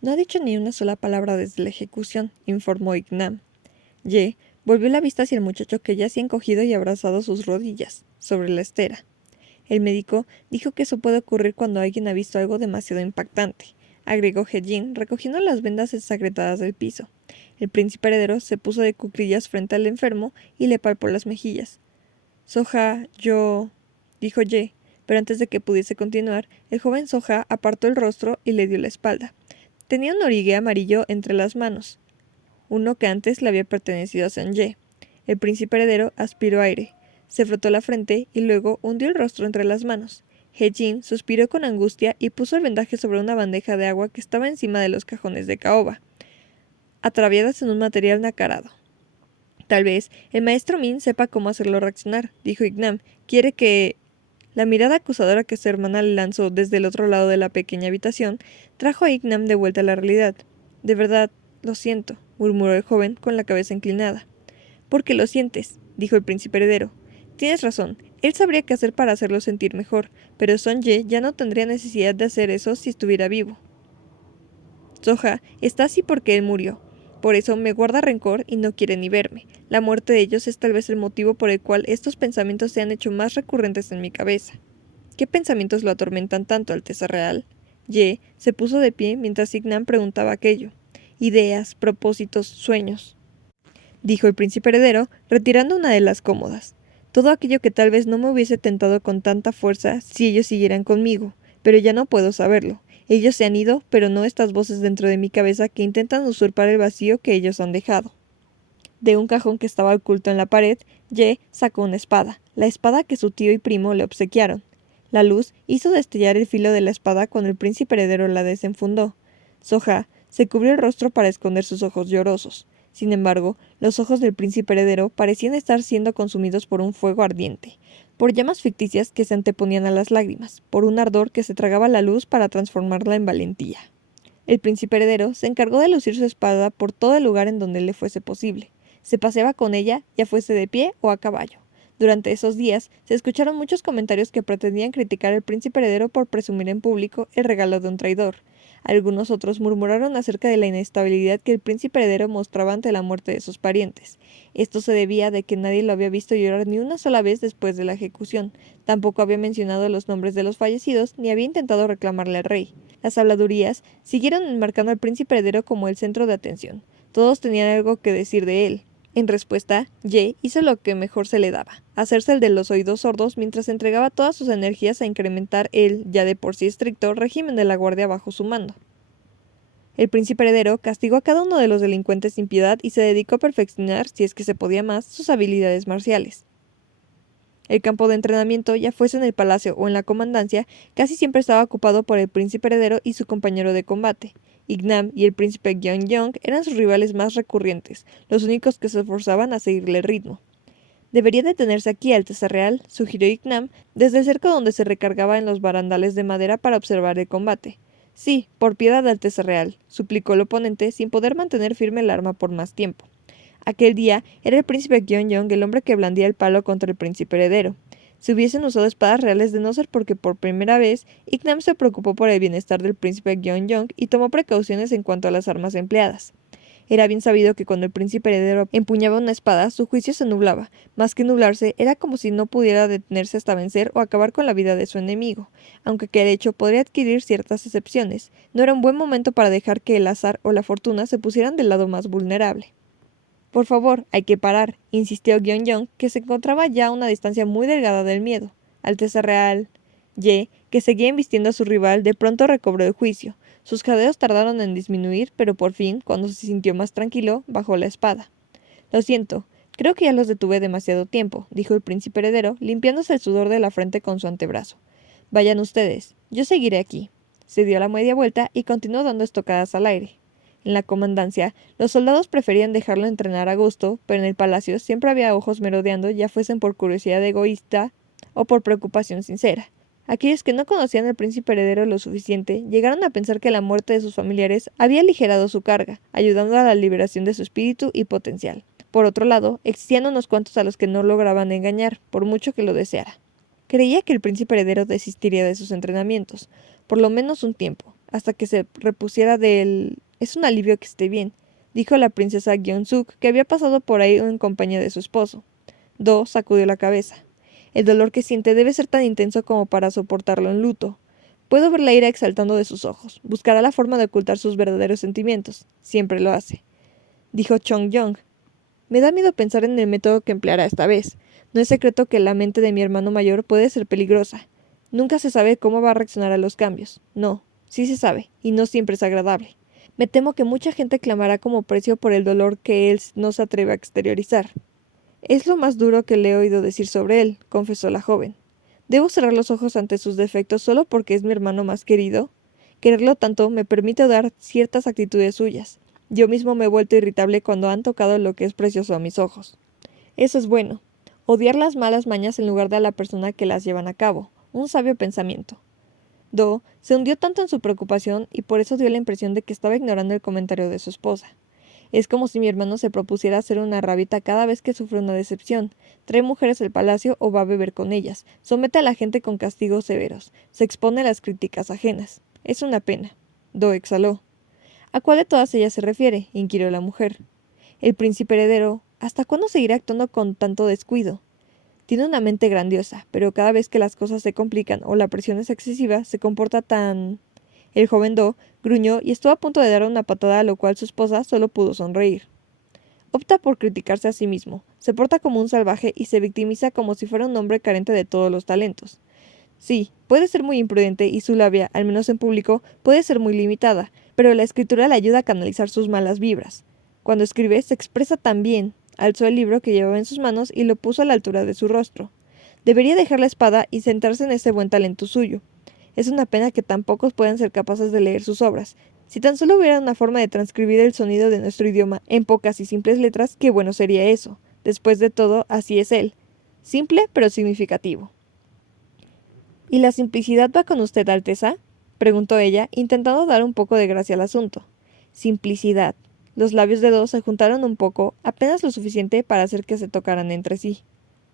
No ha dicho ni una sola palabra desde la ejecución, informó Ignam. Ye volvió la vista hacia el muchacho que yacía encogido y abrazado sus rodillas, sobre la estera. El médico dijo que eso puede ocurrir cuando alguien ha visto algo demasiado impactante, agregó He-jin, recogiendo las vendas ensangrentadas del piso. El príncipe heredero se puso de cuclillas frente al enfermo y le palpó las mejillas. Soja, yo... dijo Ye, pero antes de que pudiese continuar, el joven Soja apartó el rostro y le dio la espalda. Tenía un origue amarillo entre las manos, uno que antes le había pertenecido a Sanjay. El príncipe heredero aspiró aire, se frotó la frente y luego hundió el rostro entre las manos. He-jin suspiró con angustia y puso el vendaje sobre una bandeja de agua que estaba encima de los cajones de caoba, atraviadas en un material nacarado. Tal vez el maestro Min sepa cómo hacerlo reaccionar, dijo Ignam. Quiere que... La mirada acusadora que su hermana le lanzó desde el otro lado de la pequeña habitación trajo a Ignam de vuelta a la realidad. De verdad, lo siento, murmuró el joven con la cabeza inclinada. ¿Por qué lo sientes?, dijo el príncipe heredero. Tienes razón, él sabría qué hacer para hacerlo sentir mejor, pero Sonye ya no tendría necesidad de hacer eso si estuviera vivo. Soja está así porque él murió. Por eso me guarda rencor y no quiere ni verme. La muerte de ellos es tal vez el motivo por el cual estos pensamientos se han hecho más recurrentes en mi cabeza. ¿Qué pensamientos lo atormentan tanto, Alteza Real? Ye se puso de pie mientras Ignam preguntaba aquello. Ideas, propósitos, sueños, dijo el príncipe heredero, retirando una de las cómodas. Todo aquello que tal vez no me hubiese tentado con tanta fuerza si ellos siguieran conmigo, pero ya no puedo saberlo. Ellos se han ido, pero no estas voces dentro de mi cabeza que intentan usurpar el vacío que ellos han dejado. De un cajón que estaba oculto en la pared, Ye sacó una espada, la espada que su tío y primo le obsequiaron. La luz hizo destellar el filo de la espada cuando el príncipe heredero la desenfundó. Soja se cubrió el rostro para esconder sus ojos llorosos. Sin embargo, los ojos del príncipe heredero parecían estar siendo consumidos por un fuego ardiente, por llamas ficticias que se anteponían a las lágrimas, por un ardor que se tragaba la luz para transformarla en valentía. El príncipe heredero se encargó de lucir su espada por todo el lugar en donde le fuese posible. Se paseaba con ella, ya fuese de pie o a caballo. Durante esos días se escucharon muchos comentarios que pretendían criticar al príncipe heredero por presumir en público el regalo de un traidor. Algunos otros murmuraron acerca de la inestabilidad que el príncipe heredero mostraba ante la muerte de sus parientes. Esto se debía de que nadie lo había visto llorar ni una sola vez después de la ejecución. Tampoco había mencionado los nombres de los fallecidos ni había intentado reclamarle al rey. Las habladurías siguieron enmarcando al príncipe heredero como el centro de atención. Todos tenían algo que decir de él. En respuesta, Ye hizo lo que mejor se le daba, hacerse el de los oídos sordos mientras entregaba todas sus energías a incrementar el, ya de por sí estricto, régimen de la guardia bajo su mando. El príncipe heredero castigó a cada uno de los delincuentes sin piedad y se dedicó a perfeccionar, si es que se podía más, sus habilidades marciales. El campo de entrenamiento, ya fuese en el palacio o en la comandancia, casi siempre estaba ocupado por el príncipe heredero y su compañero de combate. Ignam y el príncipe Gyeongyong eran sus rivales más recurrentes, los únicos que se esforzaban a seguirle el ritmo. Debería detenerse aquí, Alteza Real, sugirió Ignam, desde el cerco donde se recargaba en los barandales de madera para observar el combate. Sí, por piedad, Alteza Real, suplicó el oponente, sin poder mantener firme el arma por más tiempo. Aquel día era el príncipe Gyeongyong el hombre que blandía el palo contra el príncipe heredero. Si hubiesen usado espadas reales de no ser porque por primera vez Ignam se preocupó por el bienestar del príncipe Gyeongyong y tomó precauciones en cuanto a las armas empleadas. Era bien sabido que cuando el príncipe heredero empuñaba una espada, su juicio se nublaba. Más que nublarse, era como si no pudiera detenerse hasta vencer o acabar con la vida de su enemigo. Aunque aquel hecho podría adquirir ciertas excepciones, no era un buen momento para dejar que el azar o la fortuna se pusieran del lado más vulnerable. Por favor, hay que parar, insistió Gyeongyong, que se encontraba ya a una distancia muy delgada del miedo. Alteza Real. Ye, que seguía embistiendo a su rival, de pronto recobró el juicio. Sus jadeos tardaron en disminuir, pero por fin, cuando se sintió más tranquilo, bajó la espada. Lo siento, creo que ya los detuve demasiado tiempo, dijo el príncipe heredero, limpiándose el sudor de la frente con su antebrazo. Vayan ustedes, yo seguiré aquí. Se dio la media vuelta y continuó dando estocadas al aire. En la comandancia, los soldados preferían dejarlo entrenar a gusto, pero en el palacio siempre había ojos merodeando, ya fuesen por curiosidad egoísta o por preocupación sincera. Aquellos que no conocían al príncipe heredero lo suficiente llegaron a pensar que la muerte de sus familiares había aligerado su carga, ayudando a la liberación de su espíritu y potencial. Por otro lado, existían unos cuantos a los que no lograban engañar, por mucho que lo deseara. Creía que el príncipe heredero desistiría de sus entrenamientos, por lo menos un tiempo. hasta que se repusiera del... Es un alivio que esté bien, dijo la princesa Gyeong-suk, que había pasado por ahí en compañía de su esposo. Do sacudió la cabeza. El dolor que siente debe ser tan intenso como para soportarlo en luto. Puedo ver la ira exaltando de sus ojos. Buscará la forma de ocultar sus verdaderos sentimientos. Siempre lo hace. Dijo Chong Yong. Me da miedo pensar en el método que empleará esta vez. No es secreto que la mente de mi hermano mayor puede ser peligrosa. Nunca se sabe cómo va a reaccionar a los cambios. No, sí se sabe, y no siempre es agradable. Me temo que mucha gente clamará como precio por el dolor que él no se atreve a exteriorizar. Es lo más duro que le he oído decir sobre él, confesó la joven. ¿Debo cerrar los ojos ante sus defectos solo porque es mi hermano más querido? Quererlo tanto me permite odiar ciertas actitudes suyas. Yo mismo me he vuelto irritable cuando han tocado lo que es precioso a mis ojos. Eso es bueno. Odiar las malas mañas en lugar de a la persona que las llevan a cabo. Un sabio pensamiento. Do se hundió tanto en su preocupación y por eso dio la impresión de que estaba ignorando el comentario de su esposa. Es como si mi hermano se propusiera hacer una rabita cada vez que sufre una decepción. Trae mujeres al palacio o va a beber con ellas. Somete a la gente con castigos severos. Se expone a las críticas ajenas. Es una pena. Do exhaló. ¿A cuál de todas ellas se refiere? Inquirió la mujer. El príncipe heredero. ¿Hasta cuándo seguirá actuando con tanto descuido? Tiene una mente grandiosa, pero cada vez que las cosas se complican o la presión es excesiva, se comporta tan... El joven Do gruñó y estuvo a punto de dar una patada, a lo cual su esposa solo pudo sonreír. Opta por criticarse a sí mismo, se porta como un salvaje y se victimiza como si fuera un hombre carente de todos los talentos. Sí, puede ser muy imprudente y su labia, al menos en público, puede ser muy limitada, pero la escritura le ayuda a canalizar sus malas vibras. Cuando escribe, se expresa tan bien. Alzó el libro que llevaba en sus manos y lo puso a la altura de su rostro. Debería dejar la espada y centrarse en ese buen talento suyo. Es una pena que tan pocos puedan ser capaces de leer sus obras. Si tan solo hubiera una forma de transcribir el sonido de nuestro idioma en pocas y simples letras, qué bueno sería eso. Después de todo, así es él. Simple, pero significativo. ¿Y la simplicidad va con usted, Alteza? Preguntó ella, intentando dar un poco de gracia al asunto. Simplicidad. Los labios de Do se juntaron un poco, apenas lo suficiente para hacer que se tocaran entre sí.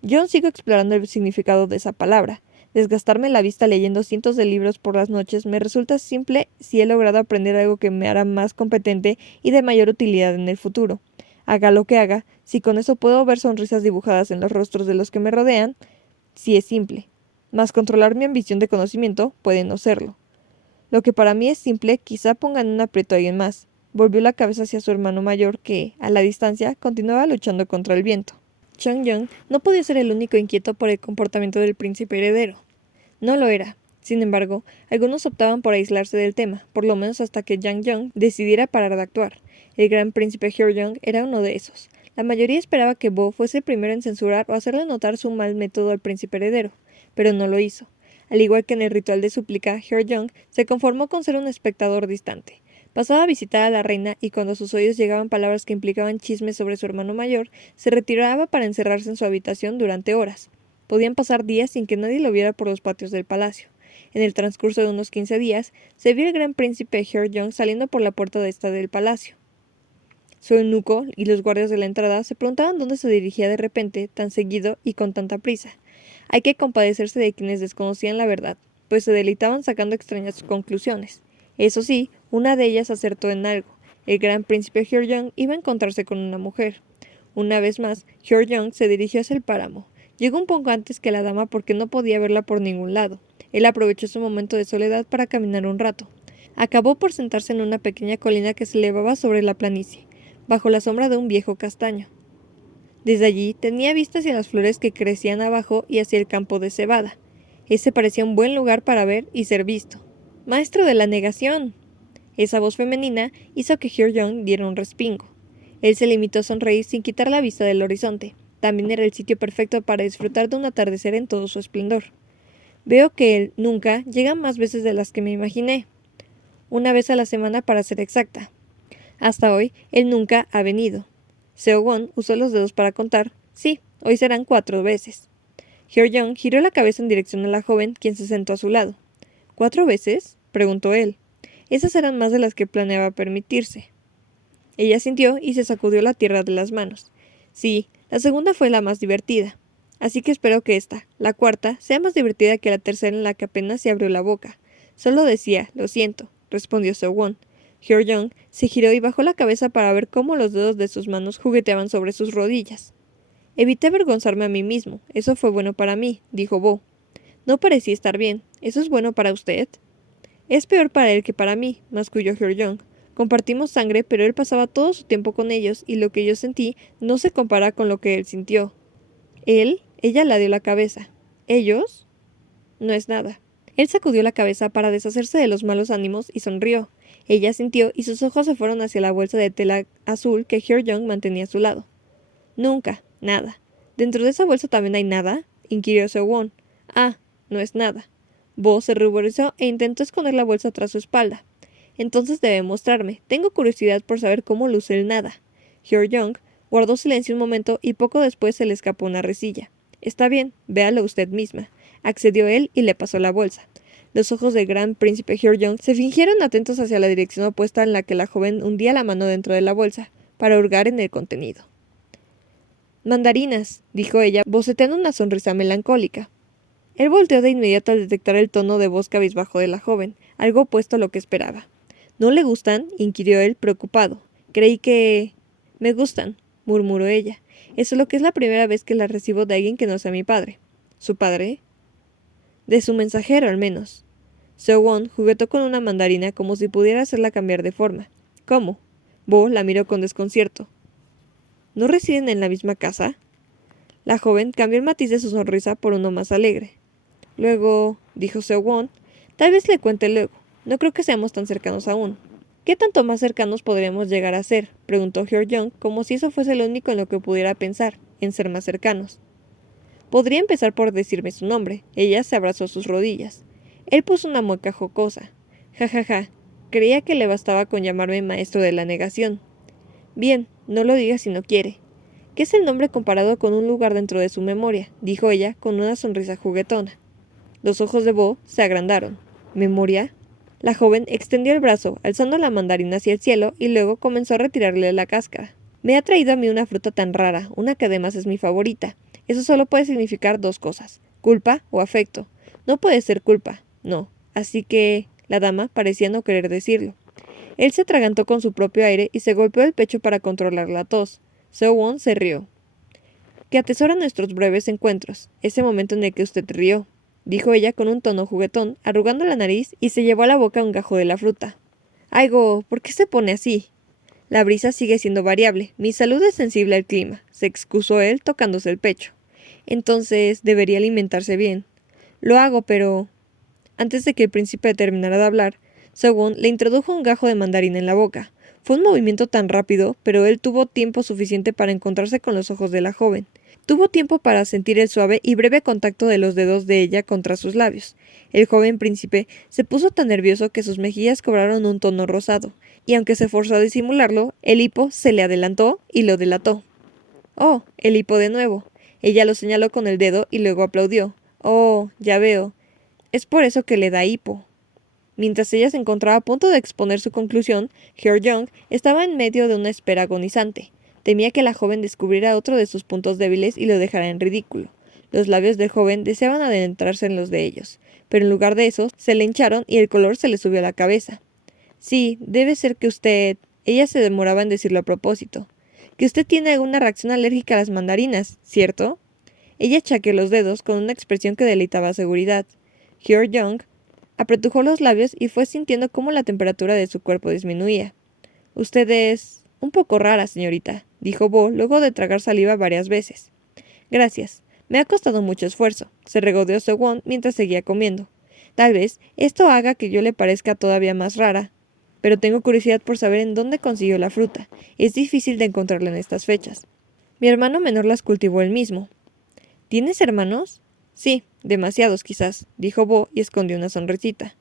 Yo aún sigo explorando el significado de esa palabra. Desgastarme la vista leyendo cientos de libros por las noches me resulta simple si he logrado aprender algo que me hará más competente y de mayor utilidad en el futuro. Haga lo que haga, si con eso puedo ver sonrisas dibujadas en los rostros de los que me rodean, sí es simple. Mas controlar mi ambición de conocimiento puede no serlo. Lo que para mí es simple quizá ponga en un aprieto a alguien más. Volvió la cabeza hacia su hermano mayor que, a la distancia, continuaba luchando contra el viento. Chong Yong no podía ser el único inquieto por el comportamiento del príncipe heredero. No lo era. Sin embargo, algunos optaban por aislarse del tema, por lo menos hasta que Yang Yong decidiera parar de actuar. El gran príncipe Hyeoryong era uno de esos. La mayoría esperaba que Bo fuese el primero en censurar o hacerle notar su mal método al príncipe heredero, pero no lo hizo. Al igual que en el ritual de súplica, Hyeoryong se conformó con ser un espectador distante. Pasaba a visitar a la reina y cuando a sus oídos llegaban palabras que implicaban chismes sobre su hermano mayor, se retiraba para encerrarse en su habitación durante horas. Podían pasar días sin que nadie lo viera por los patios del palacio. En el transcurso de unos 15 días, se vio el gran príncipe Hyeoryong saliendo por la puerta de esta del palacio. Su eunuco y los guardias de la entrada se preguntaban dónde se dirigía de repente, tan seguido y con tanta prisa. Hay que compadecerse de quienes desconocían la verdad, pues se deleitaban sacando extrañas conclusiones. Eso sí, una de ellas acertó en algo. El gran príncipe Hyeoryong iba a encontrarse con una mujer. Una vez más, Hyeoryong se dirigió hacia el páramo. Llegó un poco antes que la dama porque no podía verla por ningún lado. Él aprovechó su momento de soledad para caminar un rato. Acabó por sentarse en una pequeña colina que se elevaba sobre la planicie, bajo la sombra de un viejo castaño. Desde allí tenía vista hacia las flores que crecían abajo y hacia el campo de cebada. Ese parecía un buen lugar para ver y ser visto. ¡Maestro de la negación! Esa voz femenina hizo que Hyeoryong diera un respingo. Él se limitó a sonreír sin quitar la vista del horizonte. También era el sitio perfecto para disfrutar de un atardecer en todo su esplendor. Veo que él nunca llega más veces de las que me imaginé. Una vez a la semana para ser exacta. Hasta hoy, él nunca ha venido. Seo-won usó los dedos para contar. Sí, hoy serán 4 veces. Hyeoryong giró la cabeza en dirección a la joven, quien se sentó a su lado. ¿4 veces? Preguntó él. Esas eran más de las que planeaba permitirse. Ella sintió y se sacudió la tierra de las manos. Sí, la segunda fue la más divertida. Así que espero que esta, la cuarta, sea más divertida que la tercera en la que apenas se abrió la boca. Solo decía, lo siento, respondió Seo-won. Hyo-jong se giró y bajó la cabeza para ver cómo los dedos de sus manos jugueteaban sobre sus rodillas. Evité avergonzarme a mí mismo. Eso fue bueno para mí, dijo Bo. No parecía estar bien. ¿Eso es bueno para usted? Es peor para él que para mí, masculló Hyo-jong. Compartimos sangre, pero él pasaba todo su tiempo con ellos, y lo que yo sentí no se compara con lo que él sintió. Ella la dio la cabeza. ¿Ellos? No es nada. Él sacudió la cabeza para deshacerse de los malos ánimos y sonrió. Ella sintió y sus ojos se fueron hacia la bolsa de tela azul que Hyo-jong mantenía a su lado. Nunca, nada. ¿Dentro de esa bolsa también hay nada? Inquirió Seo-won. Ah, no es nada. Bo se ruborizó e intentó esconder la bolsa tras su espalda. Entonces debe mostrarme. Tengo curiosidad por saber cómo luce el nada. Hyo-jong guardó silencio un momento y poco después se le escapó una risilla. Está bien, véalo usted misma. Accedió él y le pasó la bolsa. Los ojos del gran príncipe Hyo-jong se fingieron atentos hacia la dirección opuesta en la que la joven hundía la mano dentro de la bolsa, para hurgar en el contenido. Mandarinas, dijo ella, boceteando una sonrisa melancólica. Él volteó de inmediato al detectar el tono de voz cabizbajo de la joven, algo opuesto a lo que esperaba. ¿No le gustan? Inquirió él, preocupado. Creí que... Me gustan, murmuró ella. Es solo que es la primera vez que la recibo de alguien que no sea mi padre. ¿Su padre? De su mensajero, al menos. Seo-won juguetó con una mandarina como si pudiera hacerla cambiar de forma. ¿Cómo? Bo la miró con desconcierto. ¿No residen en la misma casa? La joven cambió el matiz de su sonrisa por uno más alegre. Luego, dijo Seo-won, tal vez le cuente luego. No creo que seamos tan cercanos aún. ¿Qué tanto más cercanos podríamos llegar a ser? Preguntó Hyo-jong, como si eso fuese lo único en lo que pudiera pensar, en ser más cercanos. Podría empezar por decirme su nombre. Ella se abrazó a sus rodillas. Él puso una mueca jocosa. Ja, ja, ja. Creía que le bastaba con llamarme maestro de la negación. Bien, no lo diga si no quiere. ¿Qué es el nombre comparado con un lugar dentro de su memoria? Dijo ella con una sonrisa juguetona. Los ojos de Bo se agrandaron. ¿Memoria? La joven extendió el brazo, alzando la mandarina hacia el cielo, y luego comenzó a retirarle la cáscara. Me ha traído a mí una fruta tan rara, una que además es mi favorita. Eso solo puede significar dos cosas, culpa o afecto. No puede ser culpa, no. Así que... La dama parecía no querer decirlo. Él se atragantó con su propio aire y se golpeó el pecho para controlar la tos. Seo-won se rió. Que atesora nuestros breves encuentros, ese momento en el que usted rió, dijo ella con un tono juguetón, arrugando la nariz y se llevó a la boca un gajo de la fruta. Aigo, ¿por qué se pone así? La brisa sigue siendo variable. Mi salud es sensible al clima, se excusó él tocándose el pecho. Entonces, debería alimentarse bien. Lo hago, pero... Antes de que el príncipe terminara de hablar, Seo-won le introdujo un gajo de mandarina en la boca. Fue un movimiento tan rápido, pero él tuvo tiempo suficiente para encontrarse con los ojos de la joven. Tuvo tiempo para sentir el suave y breve contacto de los dedos de ella contra sus labios. El joven príncipe se puso tan nervioso que sus mejillas cobraron un tono rosado, y aunque se forzó a disimularlo, el hipo se le adelantó y lo delató. «Oh, el hipo de nuevo». Ella lo señaló con el dedo y luego aplaudió. «Oh, ya veo. Es por eso que le da hipo». Mientras ella se encontraba a punto de exponer su conclusión, Hyo-jong estaba en medio de una espera agonizante. Temía que la joven descubriera otro de sus puntos débiles y lo dejara en ridículo. Los labios del joven deseaban adentrarse en los de ellos, pero en lugar de eso, se le hincharon y el color se le subió a la cabeza. «Sí, debe ser que usted...» Ella se demoraba en decirlo a propósito. «Que usted tiene alguna reacción alérgica a las mandarinas, ¿cierto?» Ella chaqueó los dedos con una expresión que deleitaba seguridad. Hyo-jong apretujó los labios y fue sintiendo cómo la temperatura de su cuerpo disminuía. «Usted es... un poco rara, señorita», dijo Bo luego de tragar saliva varias veces. «Gracias. Me ha costado mucho esfuerzo», se regodeó Seo-won mientras seguía comiendo. «Tal vez esto haga que yo le parezca todavía más rara. Pero tengo curiosidad por saber en dónde consiguió la fruta. Es difícil de encontrarla en estas fechas. Mi hermano menor las cultivó él mismo». «¿Tienes hermanos?» «Sí, demasiados quizás», dijo Bo y escondió una sonrisita.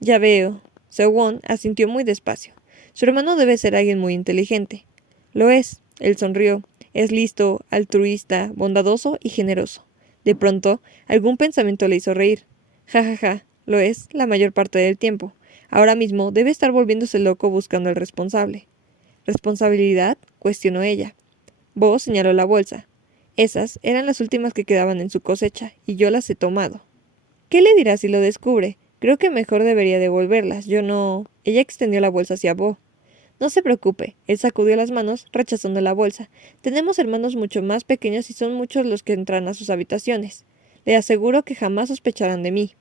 «Ya veo». Seo-won asintió muy despacio. «Su hermano debe ser alguien muy inteligente». «Lo es», él sonrió. «Es listo, altruista, bondadoso y generoso». De pronto, algún pensamiento le hizo reír. «Ja, ja, ja, lo es la mayor parte del tiempo. Ahora mismo debe estar volviéndose loco buscando al responsable». «¿Responsabilidad?», cuestionó ella. Bo señaló la bolsa. «Esas eran las últimas que quedaban en su cosecha, y yo las he tomado». «¿Qué le dirá si lo descubre?», Creo que mejor debería devolverlas. Yo no... Ella extendió la bolsa hacia Bo. No se preocupe. Él sacudió las manos, rechazando la bolsa. Tenemos hermanos mucho más pequeños y son muchos los que entran a sus habitaciones. Le aseguro que jamás sospecharán de mí.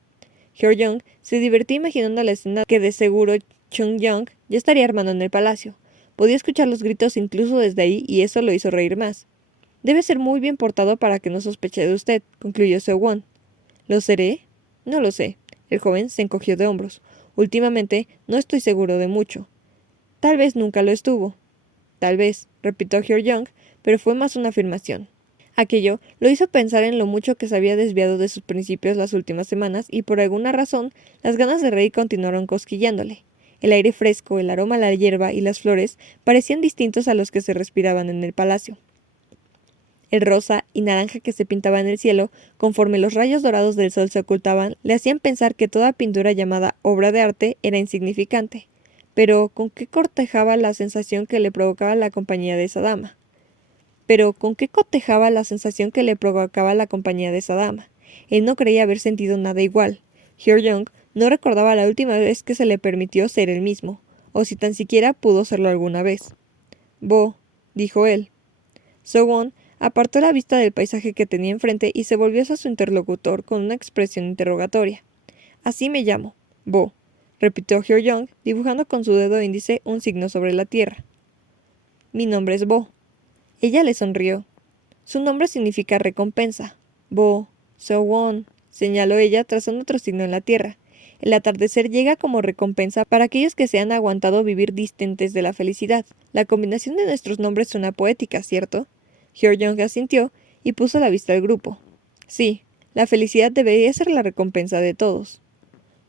Hyo-jong se divertía imaginando la escena que de seguro Chung-young ya estaría armando en el palacio. Podía escuchar los gritos incluso desde ahí y eso lo hizo reír más. Debe ser muy bien portado para que no sospeche de usted, concluyó Seo-won. ¿Lo seré? No lo sé. El joven se encogió de hombros. Últimamente no estoy seguro de mucho. Tal vez nunca lo estuvo. Tal vez, repitió Hyo-jong, pero fue más una afirmación. Aquello lo hizo pensar en lo mucho que se había desviado de sus principios las últimas semanas y por alguna razón las ganas de reír continuaron cosquillándole. El aire fresco, el aroma a la hierba y las flores parecían distintos a los que se respiraban en el palacio. El rosa y naranja que se pintaba en el cielo, conforme los rayos dorados del sol se ocultaban, le hacían pensar que toda pintura llamada obra de arte era insignificante. Pero ¿con qué cortejaba la sensación que le provocaba la compañía de esa dama? Él no creía haber sentido nada igual. Hyo-jong no recordaba la última vez que se le permitió ser él mismo, o si tan siquiera pudo serlo alguna vez. Bo, dijo él. Seo-won apartó la vista del paisaje que tenía enfrente y se volvió hacia su interlocutor con una expresión interrogatoria. Así me llamo, Bo, repitió Hyo-jong, dibujando con su dedo índice un signo sobre la tierra. Mi nombre es Bo. Ella le sonrió. Su nombre significa recompensa. Bo, Seo-won, señaló ella trazando otro signo en la tierra. El atardecer llega como recompensa para aquellos que se han aguantado vivir distantes de la felicidad. La combinación de nuestros nombres suena poética, ¿cierto? Hyo-jong asintió y puso la vista al grupo. Sí, la felicidad debería ser la recompensa de todos.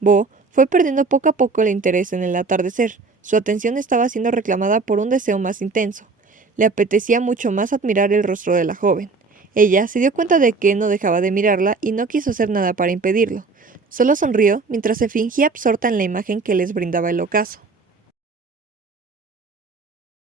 Bo fue perdiendo poco a poco el interés en el atardecer. Su atención estaba siendo reclamada por un deseo más intenso. Le apetecía mucho más admirar el rostro de la joven. Ella se dio cuenta de que no dejaba de mirarla y no quiso hacer nada para impedirlo. Solo sonrió mientras se fingía absorta en la imagen que les brindaba el ocaso.